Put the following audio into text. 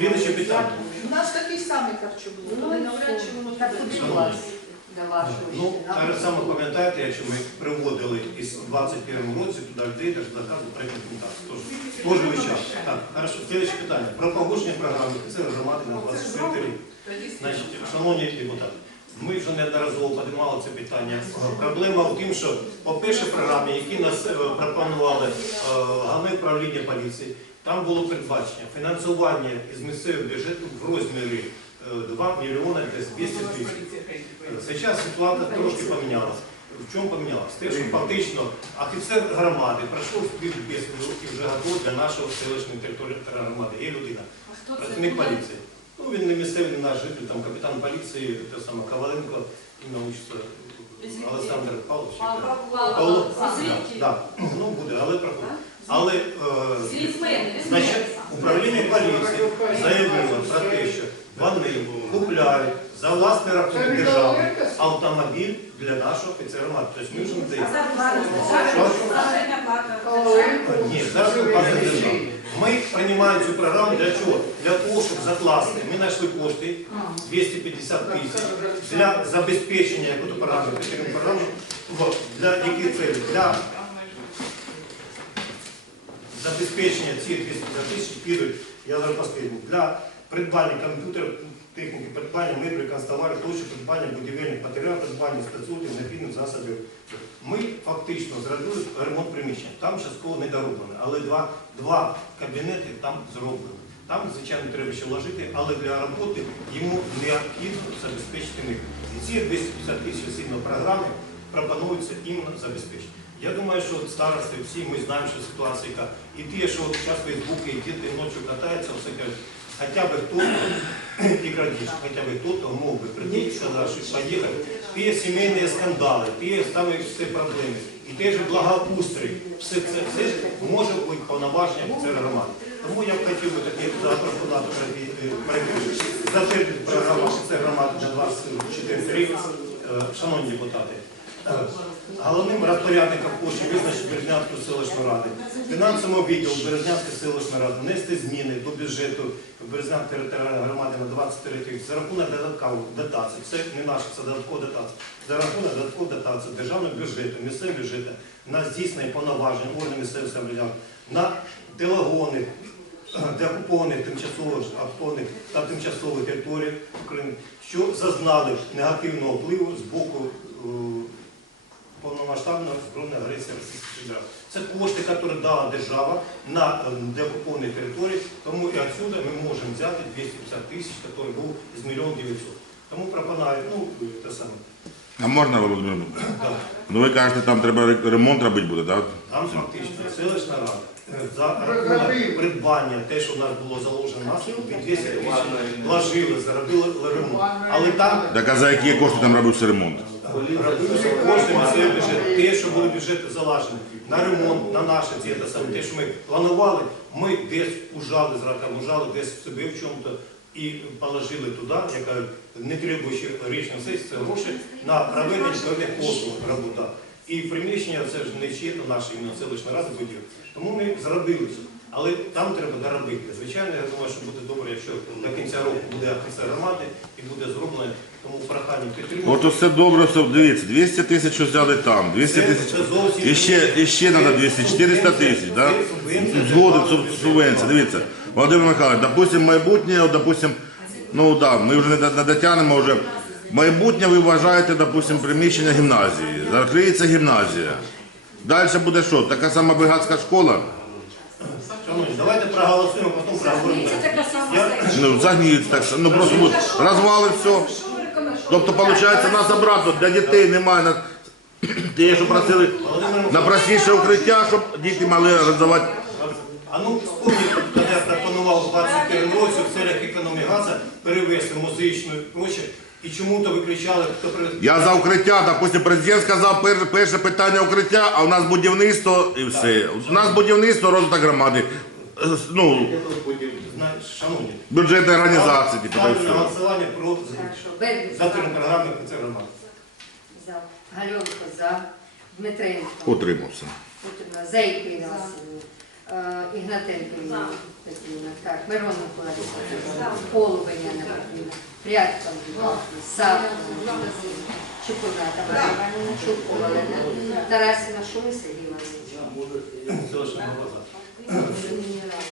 Слідуюче питання. У нас такий самий харчоблок, Ну, але навряд чи воно Так Ну, так само пам'ятаєте, якщо ми приводили із 21 році туди людей, теж заказу про документацію. Тож, теж ви час. Так, хорошо. Слідуюче питання. Про погодження програми офіцери громади на 23 рік. Значить, шановні депутати, ми вже неодноразово піднімали це питання. Проблема в тім, що по першій програмі, які нас е, пропонували е, головне управління поліції, там було передбачення фінансування із місцевого бюджету в розмірі е, 2 мільйони десь 200 тисяч. Зараз ситуація трошки помінялася. В чому помінялася? Те, що фактично офіцер громади пройшов співбесіду і вже готовий для нашого селищної території громади. Є людина, працівник поліції. Ну, він не місцевий, не наш житель, там капітан поліції, те саме Коваленко, ім'я учиться Олександр Павлович. Павло. Звідки? Да, да. Ну, буде, але проходить. Але е, Значить, управління поліції заявило про те, що вони купляють за власний рахунок держави автомобіль для нашого офіцера мати. Тобто ми вже не даємо. Ні, зараз ми платимо державу. Ми приймаємо цю програму для чого? Для того, щоб закласти. Ми знайшли кошти 250 тисяч для забезпечення програму. Для яких целей? Для забезпечення цих 250 тисяч підуть, я зараз послідню, для придбання комп'ютерів, техніки придбання, меблі, канцтоварів, тощо придбання будівельних матеріалів, придбання стацюрів, необхідних засобів. Ми фактично зробили ремонт приміщення. Там частково не дороблено, але два, два кабінети там зроблено. Там, звичайно, треба ще вложити, але для роботи йому необхідно забезпечити них. І ці 250 тисяч сильно програми пропонуються іменно забезпечити. Я думаю, що старости всі ми знаємо, що ситуація яка. І ті, що зараз в Фейсбуці діти ночі катаються, все кажуть, хоча б хто-то, і крадіж, хоча б хто-то мог би прийти і сказати, поїхати. Ті сімейні скандали, ті саме всі проблеми. І те ж благоустрій, все це все ж може бути повноваження офіцера громади. Тому я б хотів би таки запропонувати затвердити програму офіцера громади на 24 рік. Е, Шановні депутати, головним розпорядником коштів визначить Березнянську селищну раду. Фінансовому відділу Березнянської селищної ради внести зміни до бюджету Березнянської територіальної громади на 23 рік за рахунок додаткових дотацій. Це не наша, це додаткова дотація. За рахунок додаткових дотацій державного бюджету, місцевого бюджету на здійснення повноважень органів місцевого самоврядування, на телегони, деокупованих тимчасово автонних та тимчасових територій України, що зазнали негативного впливу з боку повномасштабної збройної агресії Російської Федерації. Це кошти, які дала держава на е, деокуповані території, тому і відсюди ми можемо взяти 250 тисяч, який був з мільйон 900. Тому пропоную, ну, те саме. А можна, Володимир? Так. Ну ви кажете, там треба ремонт робити буде, так? Там фактично селищна рада е, за рахунок придбання, те, що в нас було заложено нас, під 200 тисяч вложили, заробили ремонт. Але там Так а за які кошти там робився ремонт? Кошти місцевий бюджет, те, що були бюджети залажені на ремонт, на наші ці саме, те, що ми планували, ми десь ужали з раком, ужали десь себе в чому-то і положили туди, яка не требуючи річної сесії, це гроші на проведення певних послуг робота. І приміщення це ж не чиє наші іменно селищної ради будівлі. Тому ми зробили це. Але там треба доробити. Звичайно, я думаю, що буде добре, якщо до кінця року буде офіцер громади і буде зроблено, тому прохання підтримувати. От все добре, все, дивіться, 200 тисяч взяли там, 200 тисяч. І ще, і ще треба 200, 400 тисяч, так? Це субвенція, суб- субвенція, дивіться. Володимир Михайлович, допустим, майбутнє, от, допустим, ну да, ми вже не до- не дотягнемо вже. Майбутнє ви вважаєте, допустим, приміщення гімназії. Закриється гімназія. Далі буде що? Така сама бригадська школа? Проголосуємо, потім така сама Я- Ну, загніть, так, ну просто будуть розвали все. Що ви рекомендуєте? Тобто, виходить, нас обратно для дітей немає на ті, що просили на простіше укриття, щоб діти могли організувати. А ну вспомніть, коли я пропонував у 21 році в целях економії газу перевести музичну площадь, і чому-то виключали, хто при... Я за укриття, допустим, президент сказав перше, перше питання укриття, а у нас будівництво і все. У нас будівництво розвиток громади. Е, ну, потім знаєш, шановні. бюджетної організації. типу, та й про Хорошо. Бельгій це громади. За. Гальонко за. Дмитренко. Утримався. Зайкина. Е, Ігнатенко Ірина Так. Мироненко Лариса Петрівна. Голубень Яна Петрівна. Прядка Олена Савка. Чепуна Тамара Іванівна. Чулкова Олена. Тарасіна Шуми Сергій Іванович. I don't.